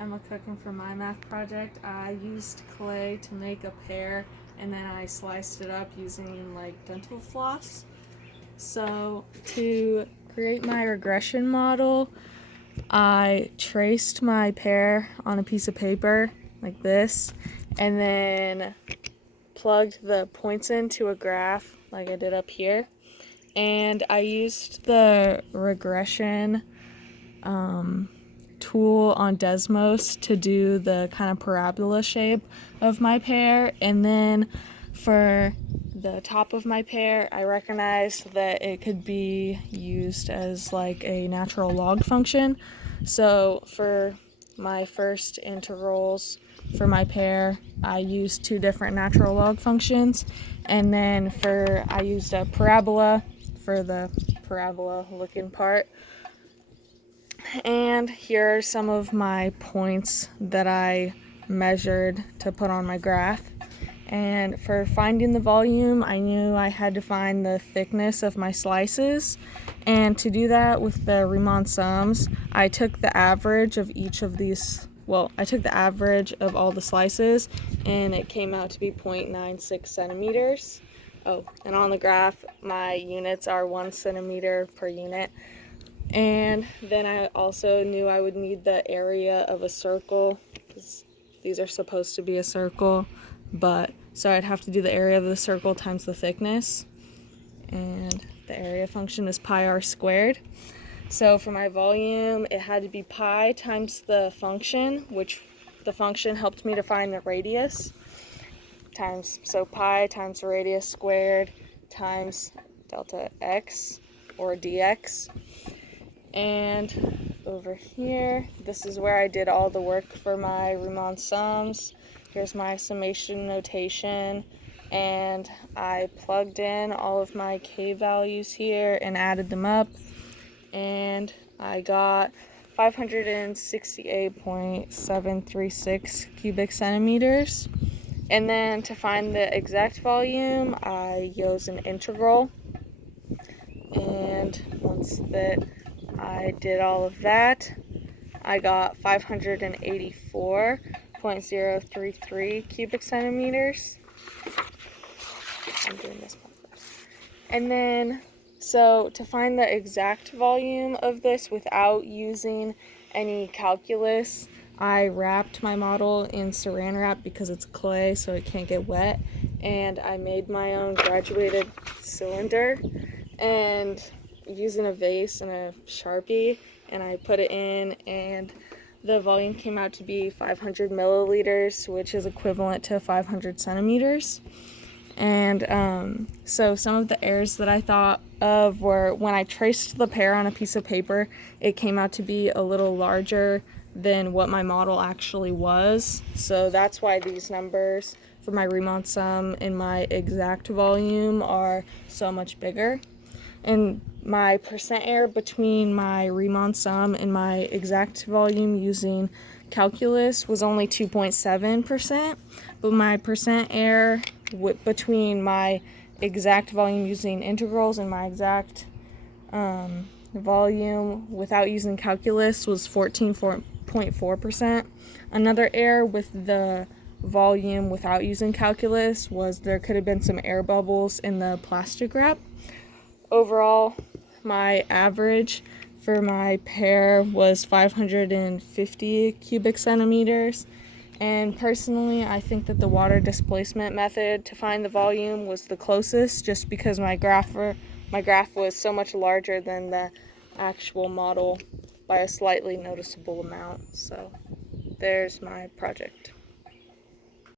Emma cooking for my math project. I used clay to make a pear and then I sliced it up using like dental floss. So to create my regression model, I traced my pear on a piece of paper like this and then plugged the points into a graph like I did up here. And I used the regression tool on Desmos to do the kind of parabola shape of my pear, and then for the top of my pear I recognized that it could be used as like a natural log function. So for my first integrals for my pear I used two different natural log functions, and then I used a parabola for the parabola looking part. And here are some of my points that I measured to put on my graph. And for finding the volume, I knew I had to find the thickness of my slices. And to do that with the Riemann sums, I took the average of each of these. Well, I took the average of all the slices, and it came out to be 0.96 centimeters. Oh, and on the graph, my units are 1 centimeter per unit. And then I also knew I would need the area of a circle, because these are supposed to be a circle, so I'd have to do the area of the circle times the thickness, and the area function is pi r squared. So for my volume, it had to be pi times the function, which the function helped me to find the radius, so pi times the radius squared times delta x, or dx. And over here, this is where I did all the work for my Riemann sums. Here's my summation notation, and I plugged in all of my k values here and added them up, and I got 568.736 cubic centimeters. And then to find the exact volume, I use an integral, and once that I did all of that, I got 584.033 cubic centimeters. I'm doing this one first. And then, so to find the exact volume of this without using any calculus, I wrapped my model in saran wrap because it's clay so it can't get wet, and I made my own graduated cylinder and using a vase and a Sharpie, and I put it in, and the volume came out to be 500 milliliters, which is equivalent to 500 centimeters. And so some of the errors that I thought of were when I traced the pear on a piece of paper, it came out to be a little larger than what my model actually was. So that's why these numbers for my Riemann sum and my exact volume are so much bigger. And my percent error between my Riemann sum and my exact volume using calculus was only 2.7%, but my percent error between my exact volume using integrals and my exact volume without using calculus was 14.4%. Another error with the volume without using calculus was there could have been some air bubbles in the plastic wrap. Overall, my average for my pear was 550 cubic centimeters, and personally I think that the water displacement method to find the volume was the closest, just because my graph was so much larger than the actual model by a slightly noticeable amount. So there's my project.